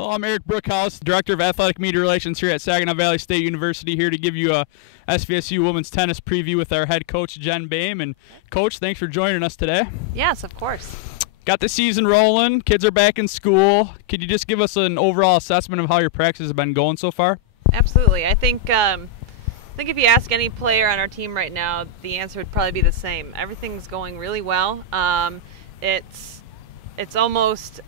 Hello, I'm Eric Brookhouse, Director of Athletic Media Relations here at Saginaw Valley State University, here to give you a SVSU women's tennis preview with our head coach, Jenn Bohem. And Coach, thanks for joining us today. Yes, of course. Got the season rolling. Kids are back in school. Could you just give us an overall assessment of how your practice has been going so far? Absolutely. I think if you ask any player on our team right now, the answer would probably be the same. Everything's going really well. It's almost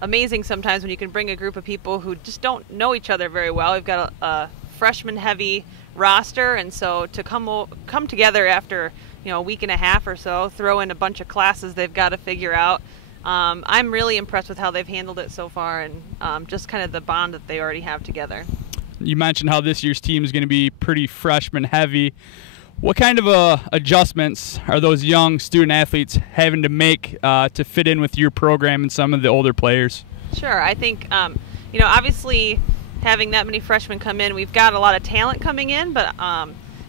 amazing sometimes when you can bring a group of people who just don't know each other very well. We've got a freshman-heavy roster, and so to come together after a week and a half or so, throw in a bunch of classes they've got to figure out. I'm really impressed with how they've handled it so far, and just kind of the bond that they already have together. You mentioned how this year's team is going to be pretty freshman-heavy. What kind of adjustments are those young student athletes having to make to fit in with your program and some of the older players? Sure. I think, obviously having that many freshmen come in, we've got a lot of talent coming in, but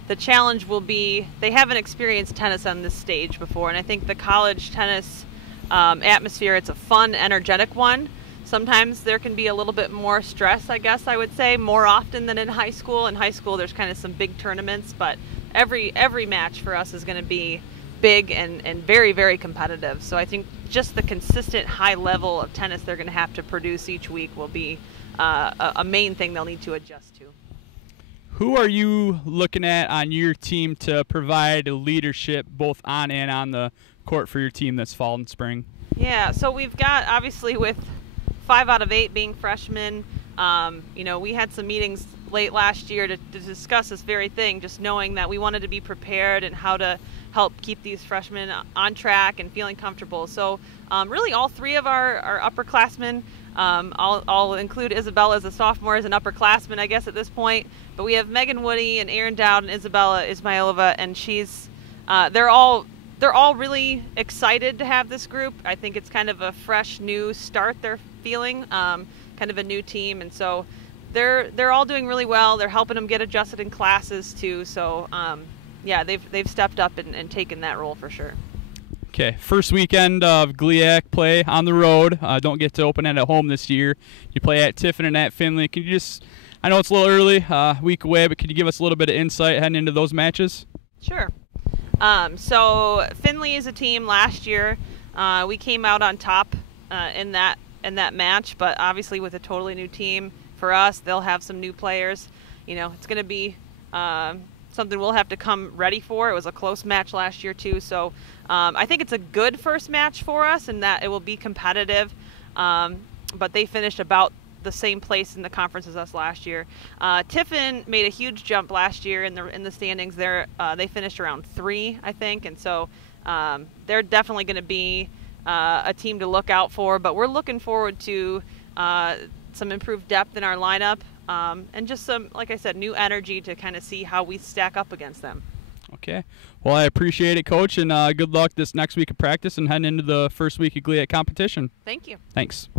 the challenge will be they haven't experienced tennis on this stage before, and I think the college tennis atmosphere, it's a fun, energetic one. Sometimes there can be a little bit more stress, I guess I would say, more often than in high school. In high school, there's kind of some big tournaments, but every match for us is going to be big and very, very competitive. So I think just the consistent high level of tennis they're going to have to produce each week will be a main thing they'll need to adjust to. Who are you looking at on your team to provide leadership both on and on the court for your team this fall and spring? Yeah, so we've got, obviously, with 5 out of 8 being freshmen, we had some meetings late last year to discuss this very thing, just knowing that we wanted to be prepared and how to help keep these freshmen on track and feeling comfortable. So really all 3 of our upperclassmen, I'll include Isabella as a sophomore as an upperclassman, I guess, at this point. But we have Megan Woody and Erin Dowd and Isabella Ismailova, and they're all really excited to have this group. I think it's kind of a fresh, new start they're feeling, kind of a new team, and so they're all doing really well. They're helping them get adjusted in classes too. So they've stepped up and taken that role for sure. Okay, first weekend of GLIAC play on the road. Don't get to open it at home this year. You play at Tiffin and at Finley. Can you just, I know it's a little early, week away, but could you give us a little bit of insight heading into those matches? Sure. So Finley is a team last year. We came out on top in that match, but obviously with a totally new team for us, they'll have some new players. It's going to be something we'll have to come ready for. It was a close match last year too, so I think it's a good first match for us in that it will be competitive, but they finished about the same place in the conference as us last year. Tiffin made a huge jump last year in the standings. They finished around 3, I think, and so they're definitely going to be a team to look out for. But we're looking forward to some improved depth in our lineup and just some, like I said, new energy to kind of see how we stack up against them. Okay. Well, I appreciate it, Coach, and good luck this next week of practice and heading into the first week of GLIAC competition. Thank you. Thanks.